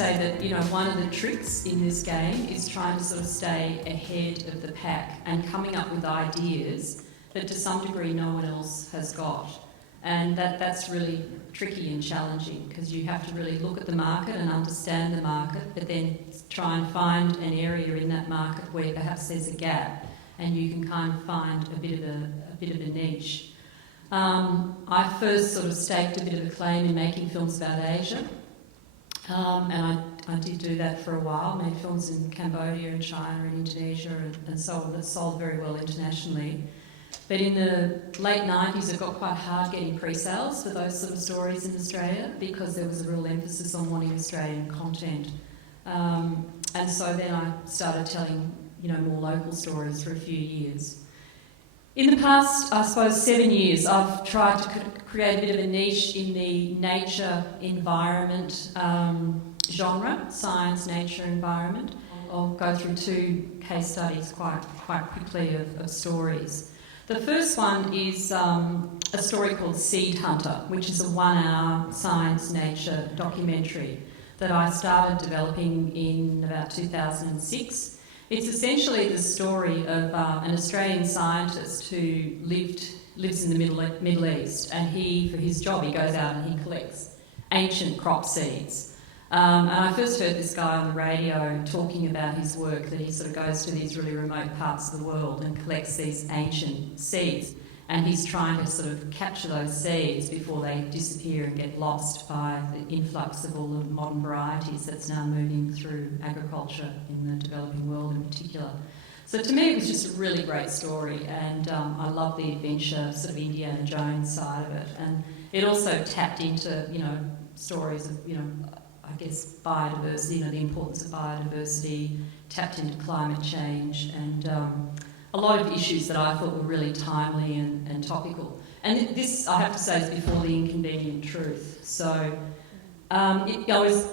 say that, you know, one of the tricks in this game is trying to sort of stay ahead of the pack and coming up with ideas that to some degree no one else has got. And that's really tricky and challenging because you have to really look at the market and understand the market, but then try and find an area in that market where perhaps there's a gap and you can kind of find a bit of a niche. I first sort of staked a bit of a claim in making films about Asia, and I did do that for a while, made films in Cambodia and China and Indonesia and so on that sold very well internationally. But in the late 90s, it got quite hard getting pre-sales for those sort of stories in Australia because there was a real emphasis on wanting Australian content. And so then I started telling, you know, more local stories for a few years. In the past, I suppose, 7 years, I've tried to create a bit of a niche in the nature environment genre, science, nature, environment. I'll go through 2 case studies quite quickly of stories. The first one is a story called Seed Hunter, which is a 1-hour science nature documentary that I started developing in about 2006. It's essentially the story of an Australian scientist who lives in the Middle East, and for his job, he goes out and he collects ancient crop seeds. And I first heard this guy on the radio talking about his work, that he sort of goes to these really remote parts of the world and collects these ancient seeds, and he's trying to sort of capture those seeds before they disappear and get lost by the influx of all the modern varieties that's now moving through agriculture in the developing world in particular. So to me it was just a really great story, and I love the adventure, sort of Indiana Jones side of it, and it also tapped into, you know, stories of, you know, I guess biodiversity, you know, the importance of biodiversity, tapped into climate change, and a lot of issues that I thought were really timely and topical. And this, I have to say, is before the inconvenient truth. So I was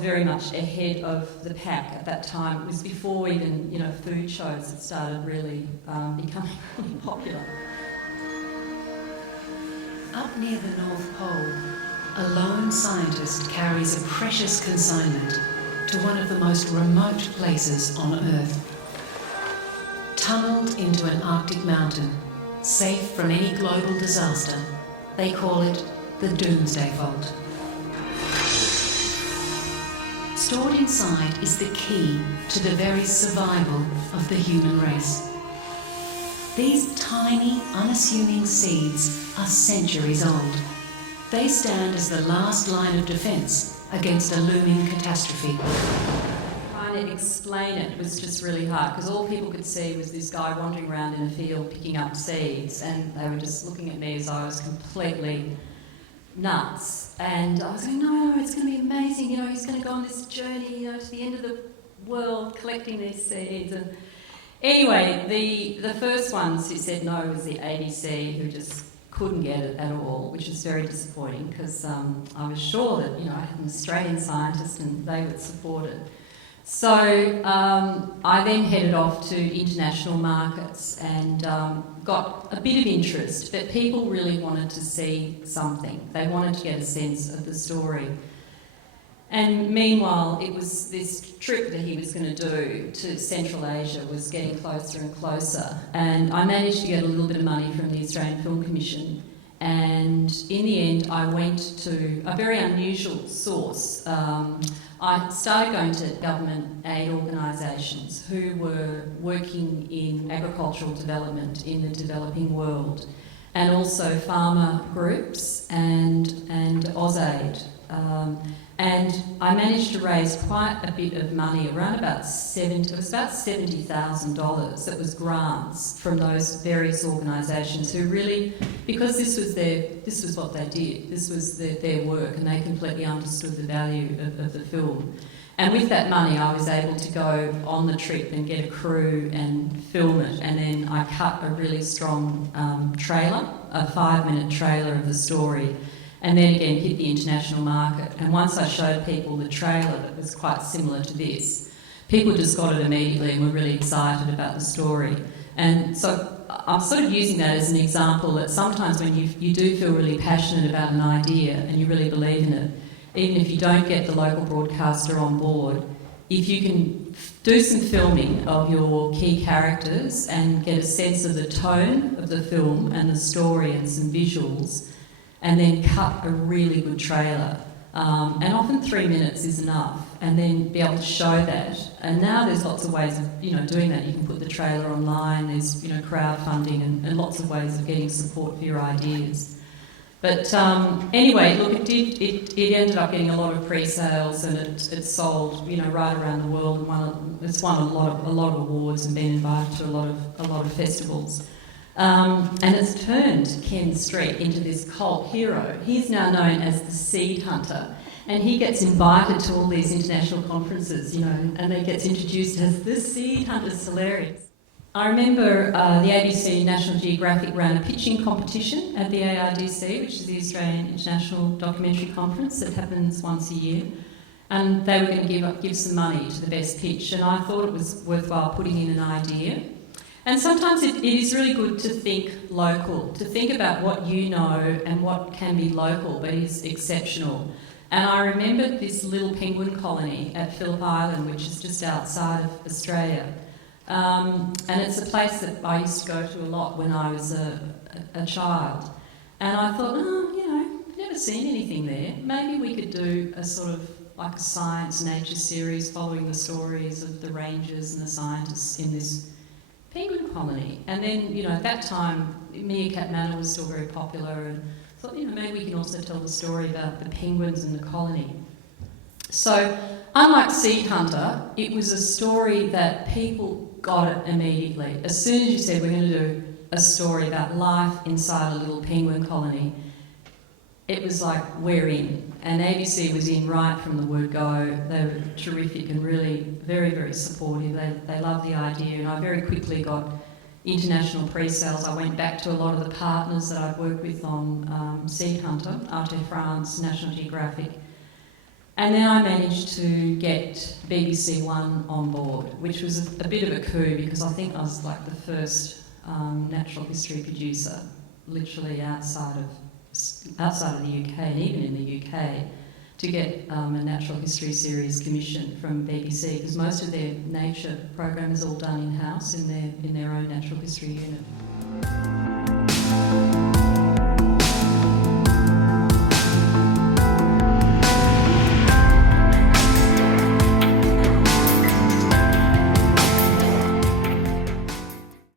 very much ahead of the pack at that time. It was before even, you know, food shows had started really becoming really popular. Up near the North Pole, a lone scientist carries a precious consignment to one of the most remote places on Earth. Tunnelled into an Arctic mountain, safe from any global disaster, they call it the Doomsday Vault. Stored inside is the key to the very survival of the human race. These tiny, unassuming seeds are centuries old. They stand as the last line of defence against a looming catastrophe. Trying to explain it was just really hard because all people could see was this guy wandering around in a field picking up seeds, and they were just looking at me as I was completely nuts. And I was going, no, it's going to be amazing, you know, he's going to go on this journey, you know, to the end of the world collecting these seeds. And anyway, the first ones who said no was the ABC, who just couldn't get it at all, which was very disappointing because I was sure that, you know, I had an Australian scientist and they would support it. So I then headed off to international markets and got a bit of interest, but people really wanted to see something. They wanted to get a sense of the story. And meanwhile, it was this trip that he was going to do to Central Asia was getting closer and closer. And I managed to get a little bit of money from the Australian Film Commission. And in the end, I went to a very unusual source. I started going to government aid organisations who were working in agricultural development in the developing world, and also farmer groups and AusAid. And I managed to raise quite a bit of money, around about $70,000 that was grants from those various organisations who really, because this was what they did, this was their work, and they completely understood the value of the film. And with that money, I was able to go on the trip and get a crew and film it, and then I cut a really strong trailer, a 5-minute trailer of the story, and then again hit the international market. And once I showed people the trailer that was quite similar to this, people just got it immediately and were really excited about the story. And so I'm sort of using that as an example that sometimes when you do feel really passionate about an idea and you really believe in it, even if you don't get the local broadcaster on board, if you can do some filming of your key characters and get a sense of the tone of the film and the story and some visuals, and then cut a really good trailer. And often 3 minutes is enough, and then be able to show that. And now there's lots of ways of doing that. You can put the trailer online. There's crowdfunding and lots of ways of getting support for your ideas. But anyway, look, it ended up getting a lot of pre-sales, and it sold right around the world, and it's won a lot of awards and been invited to a lot of festivals. And it's turned Ken Street into this cult hero. He's now known as the Seed Hunter, and he gets invited to all these international conferences, and then gets introduced as the Seed Hunter. It's hilarious. I remember the ABC National Geographic ran a pitching competition at the AIDC, which is the Australian International Documentary Conference that happens once a year, and they were going to give some money to the best pitch, and I thought it was worthwhile putting in an idea. And sometimes it is really good to think local, to think about what you know and what can be local but is exceptional. And I remembered this little penguin colony at Phillip Island, which is just outside of Australia. And it's a place that I used to go to a lot when I was a child. And I thought, I've never seen anything there. Maybe we could do a sort of like a science nature series following the stories of the rangers and the scientists in this penguin colony. And then, at that time, Meerkat Manor was still very popular, and I thought, maybe we can also tell the story about the penguins and the colony. So, unlike Seed Hunter, it was a story that people got it immediately. As soon as you said we're going to do a story about life inside a little penguin colony, it was like, we're in. And ABC was in right from the word go. They were terrific and really very, very supportive. They loved the idea, and I very quickly got international pre-sales. I went back to a lot of the partners that I'd worked with on Seed Hunter, Arte France, National Geographic. And then I managed to get BBC One on board, which was a bit of a coup, because I think I was like the first natural history producer, literally outside of the UK, and even in the UK, to get a natural history series commissioned from BBC, because most of their nature program is all done in-house in their own natural history unit.